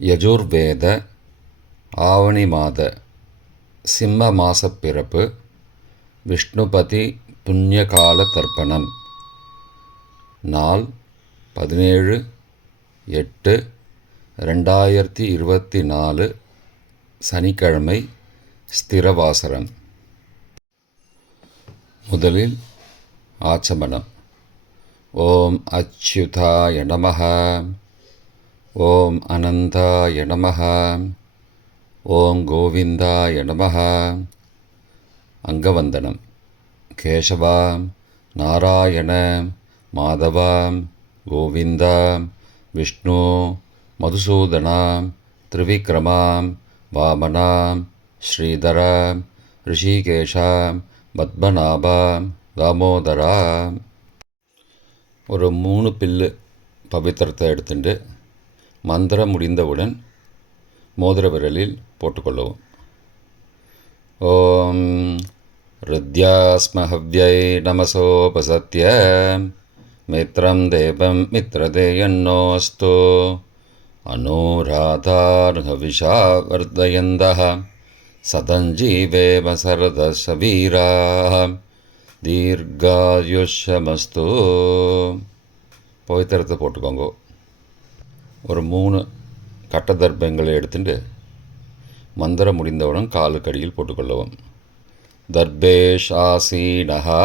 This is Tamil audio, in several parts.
யஜுர்வேத ஆவணி மாத சிம்ம மாசப் பிறப்பு விஷ்ணுபதி புண்ணியகால தர்ப்பணம் நாள் பதினேழு எட்டு ரெண்டாயிரத்தி இருபத்தி நாலு சனிக்கிழமை ஸ்திரவாசரம். முதலில் ஆச்சமனம். ஓம் அச்சுதாய நமः ஓம் அனந்தாய நமः ஓம் கோவிந்தாய நமः அங்கவந்தனம். கேசவா நாராயண மாதவா கோவிந்தா விஷ்ணு மதுசூதனா திரிவிக்ரமா வாமனா ஸ்ரீதரா ரிஷிகேஷா பத்மநாபா தாமோதரா ஒரு மூணு பில்லு பவித்திரத்தை எடுத்துட்டு மந்திரம் முடிந்தவுடன் மோதிர விரலில் போட்டுக்கொள்ளவும். ஓம் ருத்யாஸ்மஹவ்யை நமசோபசத்ய மித்ரம் தேவம் மித்ரதேயன்னோஸ்து அனுராதார்ஹவிஷா வர்தயந்தः சதஞ்சீவேவ சரதசவீராः. தீர்காயுஷமஸ்து பவித்திரத்தை போட்டுக்கோங்க. ஒரு மூணு கட்ட தர்ப்பங்களை எடுத்துட்டு மந்திரம் முடிந்தவுடன் காலுக்கடியில் போட்டுக்கொள்ளவும். தர்பேஷ் ஆசீனஹா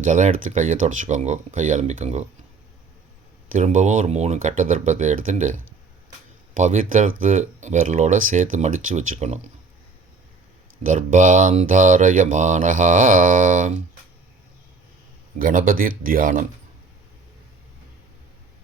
ஜலம் எடுத்து கையை தொடச்சிக்கோங்கோ கையை திரும்பவும் ஒரு மூணு கட்ட தர்ப்பத்தை எடுத்துட்டு பவித்திரத்து விரலோட சேர்த்து மடித்து வச்சுக்கணும். தர்பாந்தாரயமானஹா. கணபதி தியானம்.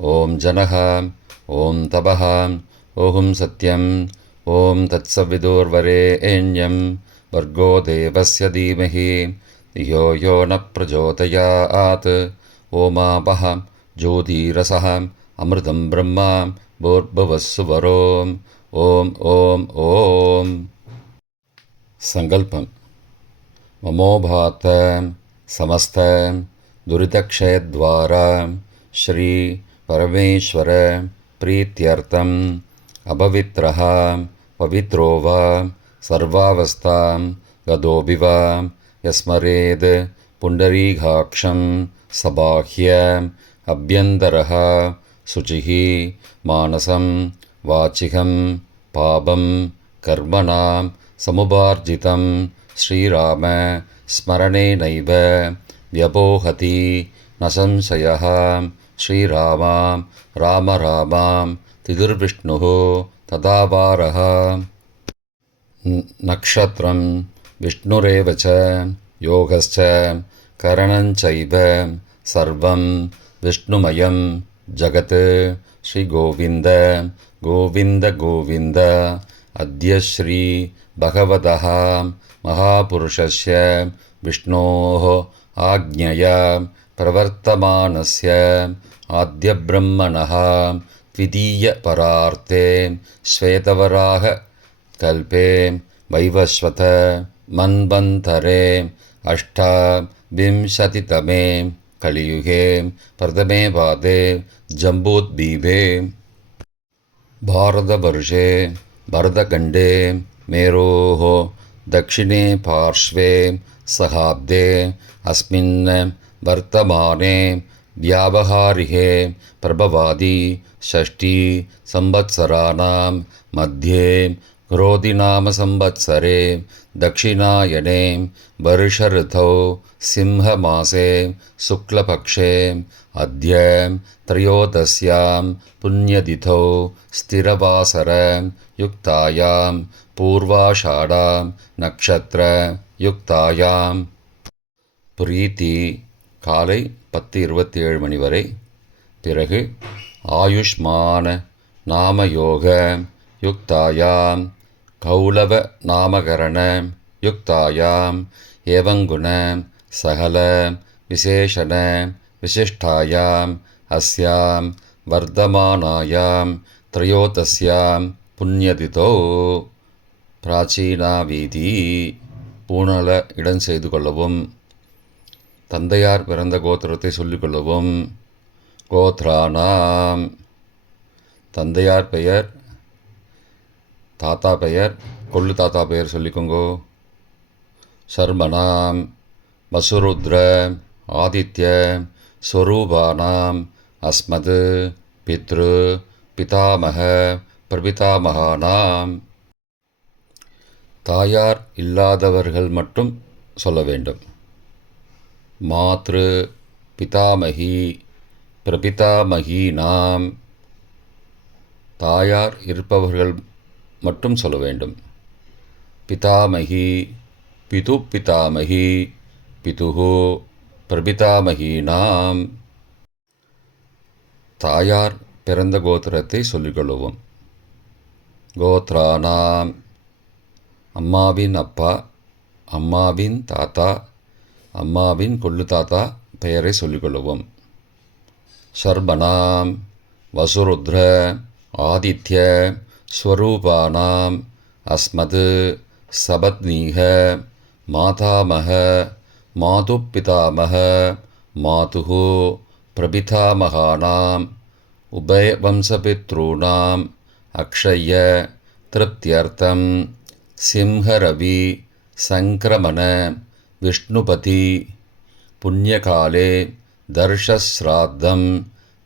ॐ जनः ॐ तपः ॐ सत्यम् ॐ तत्सविदुर्वरे एन्यं भर्गोदेवस्य धीमहि यो यो न प्रचोदयात्। ओमापः ज्योतिरसः अमृतं ब्रह्मा भूर्भुवस्सुवरोम् ॐ ॐ ॐ। सङ्कल्पं ममोभात समस्त दुरितक्षयद्वारा श्री परमेश्वर प्रीत्यर्थम् अपवित्रः पवित्रो वा सर्वावस्थां गतोऽपि वा यस्मरेद् पुण्डरीकाक्षं सबाह्य अभ्यन्तरः शुचिः मानसं वाचिकं पापं कर्मणां समुपार्जितं श्रीराम स्मरणेनैव व्यपोहति न संशयः श्रीराम राम राम तिदुर्विष्णुः तदावारः नक्षत्रं विष्णुरेव च योगश्च करणञ्चैव सर्वं विष्णुमयं जगत्। श्रीगोविन्द गोविन्द गोविन्द। अद्य श्रीभगवतः महापुरुषस्य विष्णोः आज्ञया प्रवर्तमानस्य आद्यब्रह्मणः द्वितीयपरार्थे श्वेतवराह कल्पे वैवस्वत मन्वन्तरे अष्टाविंशतितमे कलियुगे प्रथमे पादे जम्बूद्वीपे भारतवर्षे भरतखण्डे मेरोः दक्षिणे पार्श्वे सहाब्दे अस्मिन् वर्तमाने व्यावहारिहे प्रभवादि षष्ठी संवत्सराणां मध्ये क्रोधिनामसंवत्सरे दक्षिणायने वर्षऋतौ सिंहमासे शुक्लपक्षे अद्य त्रयोदश्यां पुण्यतिथौ स्थिरवासर युक्तायां पूर्वाषाढां नक्षत्रयुक्तायां प्रीति காலை பத்து இருபத்தி ஏழு மணி வரை. பிறகு ஆயுஷ்மான நாமயோக யுக்தாயாம். கௌலவ நாமகரண யுக்தாயாம். ஏவங்குண சகல விசேஷண விசிஷ்டாயாம். அஸ்யாம். வர்த்தமானாயாம் திரையோதஸ்யாம். புண்ணியதிதோ. பிராச்சீனா வீதி பூணல இடம் செய்து கொள்ளவும். தந்தையார் பிறந்த கோத்திரத்தை சொல்லிக்கொள்ளவும். கோத்ரானாம். தந்தையார் பெயர் தாத்தா பெயர் கொள்ளு தாத்தா பெயர் சொல்லிக்கோங்கோ. சர்மனாம். வசுருத்ர ஆதித்ய ஸ்வரூபானாம் அஸ்மது பித்ரு பிதாமக பிரபிதாமகானாம். தாயார் இல்லாதவர்கள் மட்டும் சொல்ல வேண்டும். மாத்ரு பிதாமகி பிரபிதாமகீனாம். தாயார் இருப்பவர்கள் மட்டும் சொல்ல வேண்டும். பிதாமகி பிது பிதாமகி பிதுகு பிரபிதாமகீனாம். தாயார் பிறந்த கோத்திரத்தை சொல்லிக்கொள்ளுவோம். கோத்ரானாம். அம்மாவின் அப்பா அம்மாவின் தாத்தா அம்மாவின் கொள்ளு தாத்தா பெயரை சொல்லிக்கொள்ளுவோம். சர்பனாம் வசுருத்ர ஆதித்ய ஸ்வரூபானாம் அஸ்மது சபத்னீக மாதாமக மாது பிதாமக மாது பிரபிதாமகானாம் உபயவம்சபித்ரூணாம் அக்ஷய திருப்தியர்த்தம் சிம்ஹரவி சங்கிரமண விஷ்ணுபதி புண்ணியகாலே தர்ஷஸ்ராத்தம்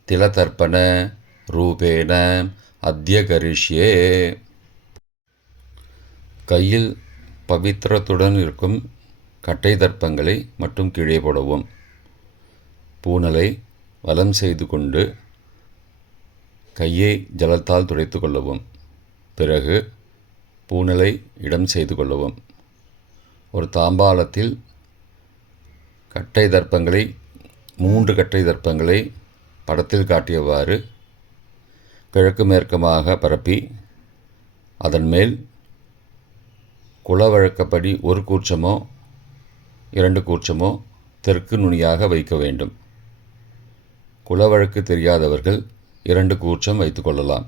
திலதர்ப்பண ரூபேண அத்தியகரிஷியே. கையில் பவித்திரத்துடன் இருக்கும் கட்டை தர்ப்பங்களை மட்டும் கீழே போடவும். பூனலை வலம் செய்து கொண்டு கையை ஜலத்தால் துடைத்து கொள்ளவும். பிறகு பூனலை இடம் செய்து கொள்ளவும். ஒரு தாம்பாளத்தில் கட்டை தர்ப்பங்களை மூன்று கட்டை தர்ப்பங்களை படத்தில் காட்டியவாறு கிழக்கு மேற்கமாக பரப்பி அதன் மேல் குலவழக்கப்படி ஒரு கூச்சமோ இரண்டு கூச்சமோ தெற்கு நுனியாக வைக்க வேண்டும். குலவழக்கு தெரியாதவர்கள் இரண்டு கூச்சம் வைத்துக்கொள்ளலாம்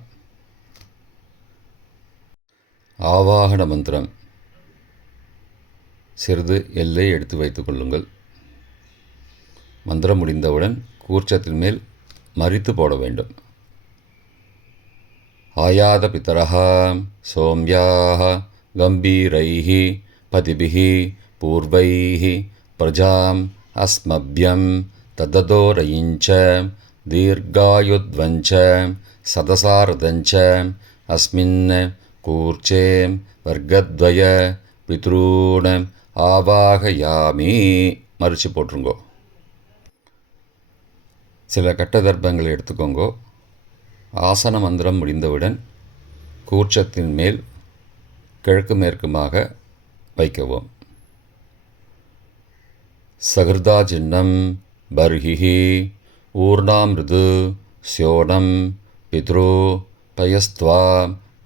ஆவாகன மந்திரம். சிறிது எல்லை எடுத்து வைத்துக் கொள்ளுங்கள். மந்திரம் முடிந்தவுடன் கூர்ச்சத்தின் மேல் மறித்து போட வேண்டும். ஆயாத பித்தரா சோம்யாக கம்பீரைः பதிபிः பூர்வைः பிரஜாம் அஸ்மபியம் தததோரயிஞ்ச தீர்காயுத்வஞ்ச சதசாரதஞ்ச அஸ்மின் கூர்ச்சே வர்க்கத்வய பித்ரூண ஆவாக யாமே மறித்து போட்டுருங்கோ சில கட்டதர்ப்பங்களை எடுத்துக்கோங்கோ. ஆசன மந்திரம் முடிந்தவுடன் கூர்ச்சத்தின் மேல் கிழக்கு மேற்குமாக வைக்கவும். சகிருதா சின்னம் பர்ஹிஹி ஊர்ணாமிருது சியோனம் பித்ரு பயஸ்துவா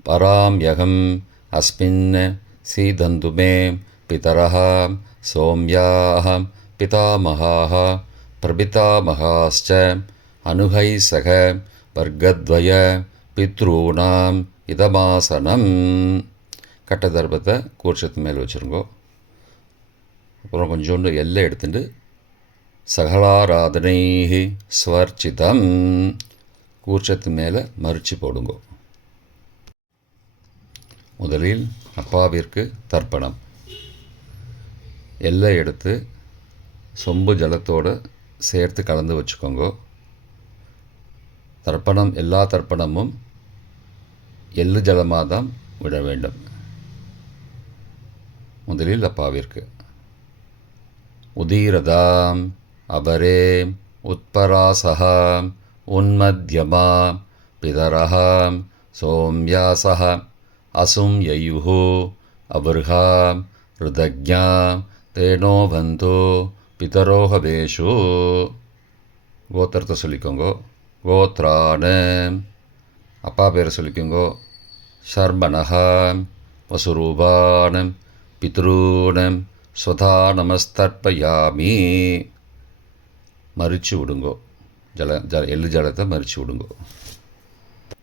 பராம்யகம் அஸ்மின் சீதந்துமே पितरः सोम्याः पितामहाः प्रपितामहाश्च பிரபிதாமகாश्च அனுகை சக வர்க்கத்வய பித்ரூணாம் இதமாசனம் கட்ட தர்பத்தை கூர்ச்சத்து மேலே வச்சுருங்கோ. அப்புறம் கொஞ்சோண்டு எல்லை எடுத்துட்டு சகலாராதனை ஸ்வர்ச்சிதம் கூர்ச்சத்து மேலே மறித்து போடுங்கோ. முதலில் அப்பாவிற்கு தர்ப்பணம். எல்லை எடுத்து சொம்பு ஜலத்தோடு சேர்த்து கலந்து வச்சுக்கோங்க. தர்ப்பணம் எல்லா தர்ப்பணமும் எள்ளு ஜலமாக தான் விட வேண்டும். முதலில் அப்பாவிற்கு. உதீரதாம் அபரே உத்பராசா உன்மத்யமா பிதரா சோம்யாசா அசும் யயுஹோ அபர்ஹா ருதஜா தேனோ வந்தோ பிதரோகவேஷு கோத்திரத்தை சொல்லிக்கோங்கோ கோத்ரான அப்பா பேரை சொல்லிக்கோங்கோ ஷர்மனஹாம் வசுரூபானம் பித்ரூனம் ஸ்வதா நமஸ்தர்ப்பயாமி மறிச்சு விடுங்கோ ஜல ஜல எள்ளு ஜலத்தை மறிச்சு விடுங்கோ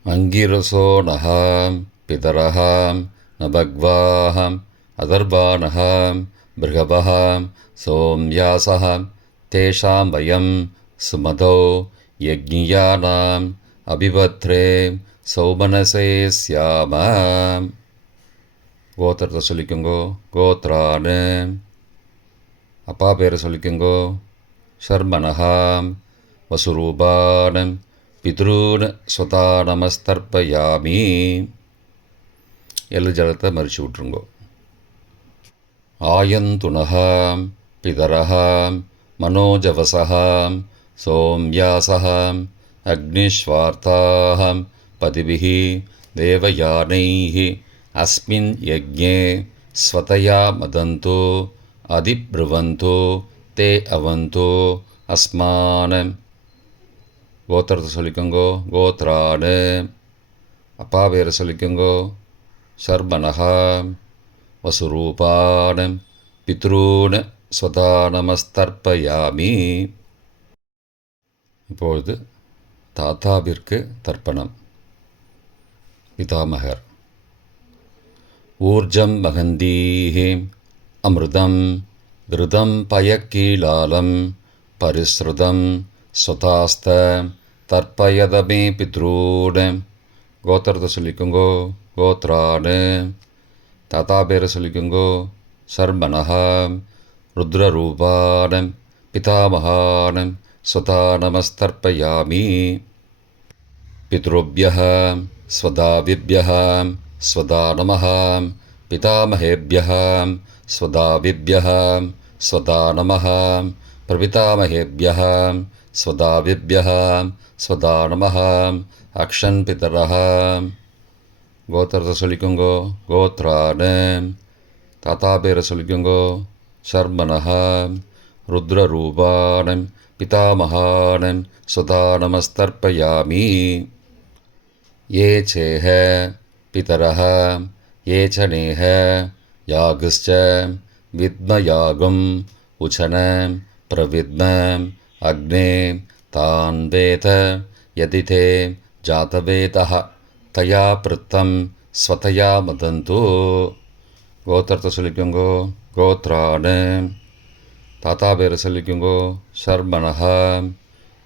அங்கிரசோ நகாம் பிதரஹாம் நபக்வாஹம் அதர்பானஹாம் பிருகபஹாம் சோம்யாசஹாம் தேஷாம் வயம் சுமதோ யஜ்ஞியானாம் அபிபத்ரே சௌமனசே சியாம கோத்திரத்தை சொல்லிக்கோங்கோ கோத்ரானு அப்பா பேரை சொல்லிக்கோங்கோ ஷர்மனஹாம் வசுரூபானம் பித்ரூன் ஸ்வதா நமஸ்தர்ப்பயாமி எல்லு ஜலத்தை மறிச்சு விட்ருங்கோ ஆயந்துனகாம் பிதரகாம் மனோஜவசகாம் சோம்யாசகாம் அக்னிஸ்வார்த்தாகம் பதிபிः தேவயானைः अस्मिन् यज्ञे स्वतया मदन्तो அதிப்ருவந்தோ தே அவந்தோ அஸ்மான் கோத்திரத்தை சொல்லிக்கோங்கோ கோத்ரானு அப்பா பேரை சொல்லிக்கோங்கோ சர்மனஹா வசுரூபான் பித்ரூன ஸ்வதா நமஸ்தர்ப்பயாமி இப்பொழுது தாத்தாவிற்கு தர்ப்பணம். பிதாமகர் ஊர்ஜம் மகந்தீः அமிர்தம் கிருதம் பயக்கீலாலம் பரிஸ்ருதம் ஸ்வதாஸ்த தர்ப்பயதமே பித்ரூன. கோத்திரத்தை சொல்லிக்கோங்கோ கோத்ரானு. தாத்தா பேரை சொல்லிக்கோங்கோ சர்மனஹா ருத்ரரூபானம் பிதாமகானம் ஸ்வதா நமஸ்தர்ப்பயாமி पितृभ्यः स्वदाविभ्यः स्वदा नमः पितामहेभ्यः स्वदाविभ्यः स्वदा नमः प्रपितामहेभ्यः स्वदाविभ्यः स्वदा नमः अक्षन् पितरः கோத்திரத்தை சொல்லிக்கோங்கோ கோத்ரானு தாத்தா பேரை சொல்லிக்கோங்கோ சர்மனஹா ருத்ரரூபானம் பிதாமகானம் சுதா நமஸ்தர்ப்பயாமி ये चेह पितरः ये च नेह यागश्च विद्मयागम् उचन प्रविद्म अग्ने तान् वेद यदि ते जातवेदः தயா பிருத்தம் ஸ்வதயா மதந்து. கோத்திரத்தை சொல்லிக்கோங்கோ கோத்ரானு. தாத்தா பேரை சொல்லிக்கோங்கோ ஷர்மனஹ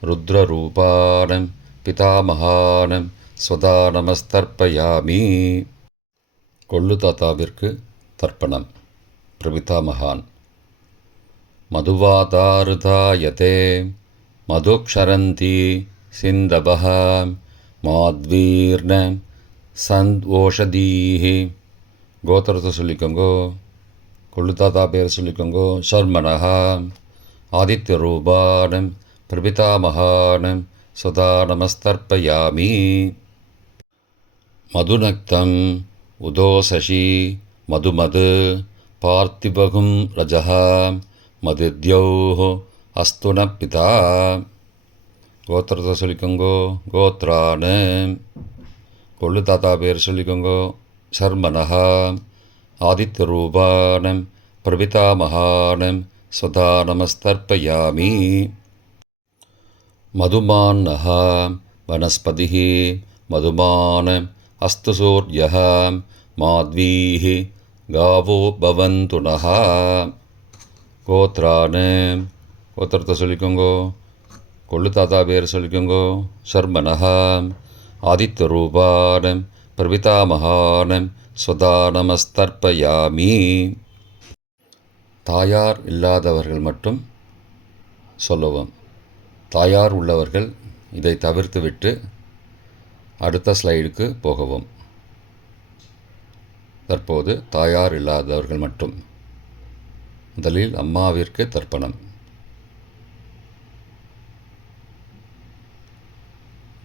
ருத்ரரூபானம் பிதாமகானம் ஸ்வதா நமஸ்தர்ப்பயாமி கொள்ளு தாத்தாவிற்கு தர்ப்பணம் பிரபிதாமகான் மதுவாதாருதாயதே மதுக்ஷரந்தி சிந்தபகாம் மாத்வீர்ண சந்தோஷதீஹி. கோத்திரத்தை சொல்லிக்கோங்கோ. கொள்ளு தாத்தா பேர் சொல்லிக்கோங்கோ. சர்மனஹா ஆதித்யரூபானம் பிரபிதாமகானம் சதா நமஸ்தர்ப்பயாமி மதுநக்தம் உதோசசி மதுமது பார்த்திபகும் ரஜः மதுத்யௌः அஸ்து ந பிதா. கோத்திரத்தை சொல்லிக்கோங்கோ கோத்ரானு கொள்ளு தாத்தா பேர் சொல்லிக்கோங்கோ சர்மனஹா ஆதித்யரூபானம் பிரபிதாமகானம் சதா நமஸ்தர்ப்பயாமி मधुमान्नः वनस्पतिः मधुमान् अस्तु सूर्यः माध्वीः गावो भवन्तु नः கோத்ரான் கோத்திரத்தை சொல்லிக்கோங்கோ கொள்ளு தாத்தா பேர் சொல்லிக்கோங்கோ. சர்மனஹா ஆதித்யரூபான் பிரபிதா மகானம். நமஸ்தர்ப்பயாமி. தாயார் இல்லாதவர்கள் மட்டும் சொல்லவும். தாயார் உள்ளவர்கள் இதை தவிர்த்துவிட்டு அடுத்த ஸ்லைடுக்கு போகவும். தற்போது தாயார் இல்லாதவர்கள் மட்டும். முதலில் அம்மாவிற்கு தர்ப்பணம்.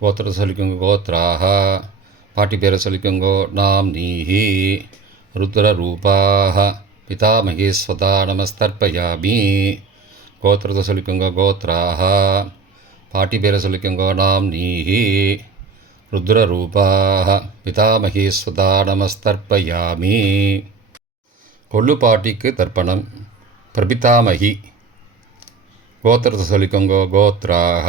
கோத்திரத்தை சொல்லிக்கோங்க கோத்ராக பாட்டி பேரை சொல்லிக்கோங்கோ நாம் நீஹி ருத்ரரூபாக பிதாமகி ஸ்வதா நமஸ்தர்ப்பயாமி கோத்திரத்தை சொல்லிக்கோங்க கோத்ராக பாட்டி பேரை சொல்லிக்கோங்க நாம் நீஹி ருத்ரரூபாக பிதாமகி ஸ்வதா நமஸ்தர்ப்பயாமி கொள்ளுப்பாட்டிக்கு தர்ப்பணம் பிரபிதாமகி கோத்திரத்தை சொல்லிக்கோங்கோ கோத்ராக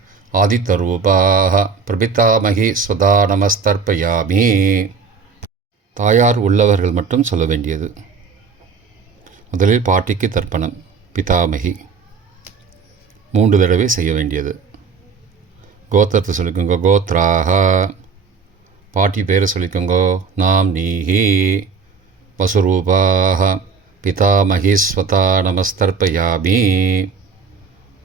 ஆதித்தரூபாக பிரபிதாமகி ஸ்வதா நமஸ்தர்ப்பயாமி. தாயார் உள்ளவர்கள் மட்டும் சொல்ல வேண்டியது. முதலில் பாட்டிக்கு தர்ப்பணம் பிதாமகி. மூன்று தடவை செய்ய வேண்டியது. கோத்திரத்தை சொல்லிக்கோங்க கோத்ராக பாட்டி பேரை சொல்லிக்கோங்கோ நாம் நீஹி. வசுரூபாக பிதாமகி ஸ்வதா நமஸ்தர்ப்பயாமி.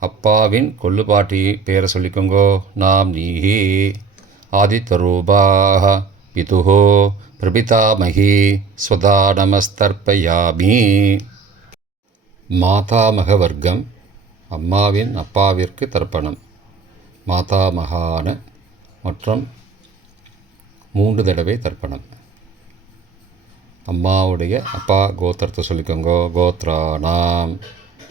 அப்பாவின் கொள்ளுபாட்டி பேரை சொல்லிக்கோங்கோ. நாம் நீஹி ஆதித்தரூபாக. பிதுஹோ பிரபிதாமகி ஸ்வதா நமஸ்தர்ப்பயாமி மாதாமக வர்க்கம் அம்மாவின் அப்பாவிற்கு தர்ப்பணம். மாதாமகான மற்றும் மூன்று தடவை தர்ப்பணம். அம்மாவுடைய அப்பா கோத்திரத்தை சொல்லிக்கோங்கோ. கோத்ரானாம்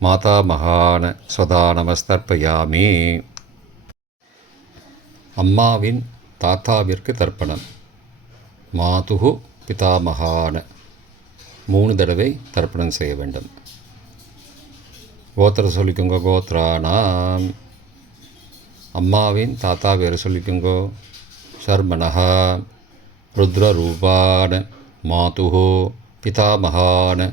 மாதாமகான ஸ்வதா நமஸ்தர்ப்பயாமி. அம்மாவின் தாத்தாவிற்கு தர்ப்பணம். மாதுகு பிதாமகான மூணு தடவை தர்ப்பணம் செய்ய வேண்டும். கோத்திர சொல்லிக்கோங்க கோத்ரானாம். அம்மாவின் தாத்தா பேர் சொல்லிக்கோங்கோ. ஷர்மனஹா ருத்ரரூபான மாதுஹோ பிதாமகான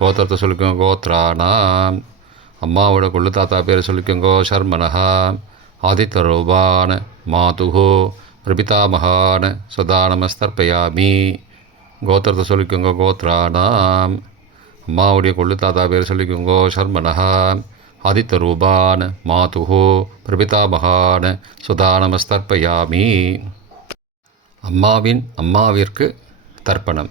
கோத்திரத்தை சொல்லிக்கோங்க கோத்ரானாம் அம்மாவோட கொள்ளு தாத்தா பேர் சொல்லிக்கோங்கோ ஷர்மனஹா ஆதித்தரூபான மாதுகோ பிரபிதாமகான சதா நமஸ்தர்ப்பயாமி கோத்திரத்தை சொல்லிக்கோங்க கோத்ரானாம் அம்மாவுடைய கொள்ளு தாத்தா பேர் சொல்லிக்கோங்கோ ஷர்மனஹா ஆதித்தரூபான் மாதுகோ பிரபிதாமகான சுதா நமஸ்தர்ப்பயாமி அம்மாவின் அம்மாவிற்கு தர்ப்பணம்.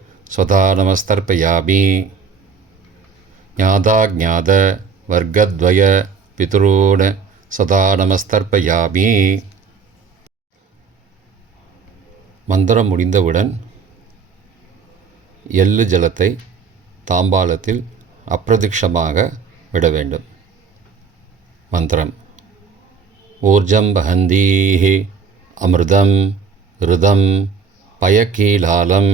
வர்க்கத்வய नमस्तर्पयामि ஸ்வதா நமஸ்தர்ப்பயாமி ஞாதா நமஸ்தர்ப்பயாமி மந்திரம் முடிந்தவுடன் எள்ளு ஜலத்தை தாம்பாளத்தில் அப்பிரதிக்ஷமாக விட வேண்டும். மந்திரம். ஊர்ஜம் பகந்தீஹி அமிர்தம் ருதம் பயக்கீலாலம்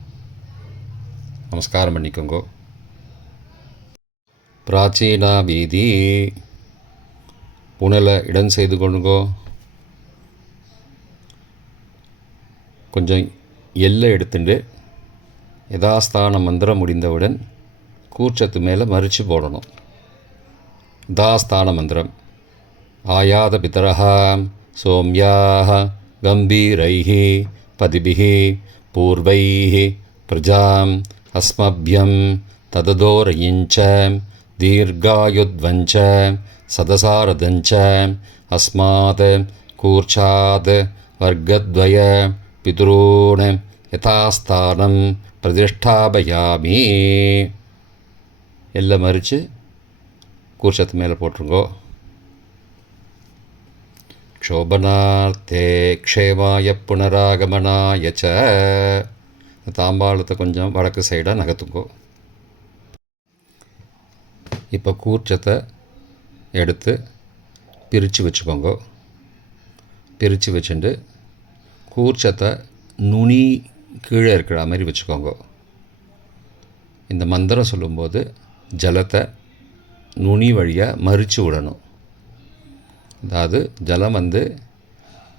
நமஸ்காரம் பண்ணிக்கோங்கோ. பிராச்சீனா வீதி புனலை இடம் செய்து கொள்ளுங்கோ. கொஞ்சம் எல்லை எடுத்துட்டு யதாஸ்தான மந்திரம் முடிந்தவுடன் கூர்ச்சத்து மேலே மறித்து போடணும். தாஸ்தான மந்திரம். ஆயாத பிதரா சோம்யாக கம்பீரைः பதிபிः பூர்வைஹி பிரஜாம் அஸ்மபியம் தததோரயிஞ்ச தீர்காயுத்வஞ்ச சதசாரதஞ்ச அஸ்மாத் கூர்ச்சாத் வர்க்கத்வய பிதுॄன் யதாஸ்தானம் பிரதிஷ்டாபயாமி எல்லாம் மறித்து கூர்ச்சத்து மேலே போட்டுருங்கோ. க்ஷோபனார்த்தே க்ஷேமாய புனராகமனாய ச. தாம்பாளத்தை கொஞ்சம் வடக்கு சைடாக நகர்த்துங்கோ. இப்போ கூர்ச்சத்தை எடுத்து பிரித்து வச்சுக்கோங்க. பிரித்து வச்சுட்டு கூர்ச்சத்தை நுனி கீழே இருக்கிற மாதிரி வச்சுக்கோங்க. இந்த மந்திரம் சொல்லும்போது ஜலத்தை நுனி வழியாக மறித்து விடணும். அதாவது ஜலம் வந்து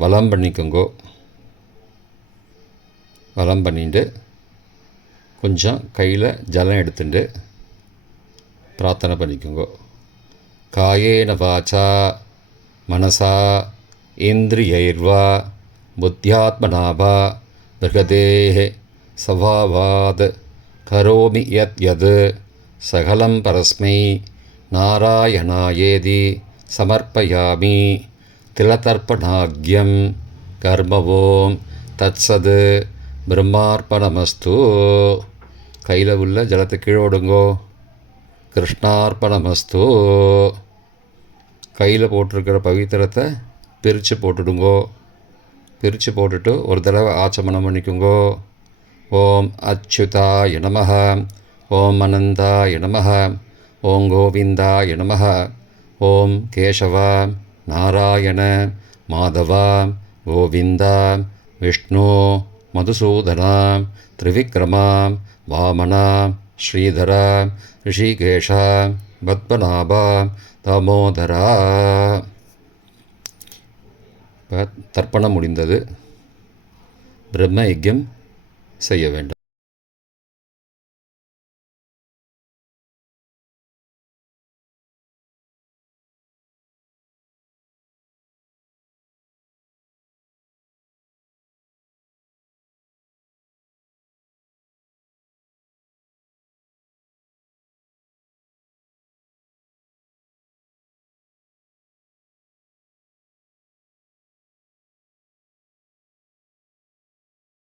வளம் பண்ணிக்கோங்கோ. வளம் பண்ணிட்டு கொஞ்சம் கையில் ஜலம் எடுத்துட்டு பிரார்த்தனை பண்ணிக்கோங்கோ. காயேன வாச்சா மனசா இந்திரியைர்வா புத்தியாத்மனாபா பிருகதேः சவாவாத் கரோமி யத் யது சகலம் பரஸ்மை நாராயணாயேதி சமர்ப்பயாமி. திலதர்ப்பணாக்யம் கர்மவோம் தத்சது பிரம்மார்ப்பணமஸ்து கையில் உள்ள ஜலத்தை கீழே விடுங்கோ கிருஷ்ணார்ப்பணமஸ்து கையில் போட்டிருக்கிற பவித்திரத்தை பிரித்து போட்டுடுங்கோ. பிரித்து போட்டுட்டு ஒரு தடவை ஆச்சமனம் பண்ணிக்குங்கோ. ஓம் அச்சுதா நமः ஓம் அனந்தா நமः ஓம் கோவிந்தா நமः ஓம் கேசவா. நாராயண மாதவா கோவிந்தா விஷ்ணு மதுசூதனா திரிவிக்ரம வாமனா ஸ்ரீதரா ரிஷிகேஷா பத்மநாபா தாமோதரா. இப்போ தர்ப்பணம் முடிந்தது. பிரம்ம யஜ்யம் செய்ய வேண்டும்.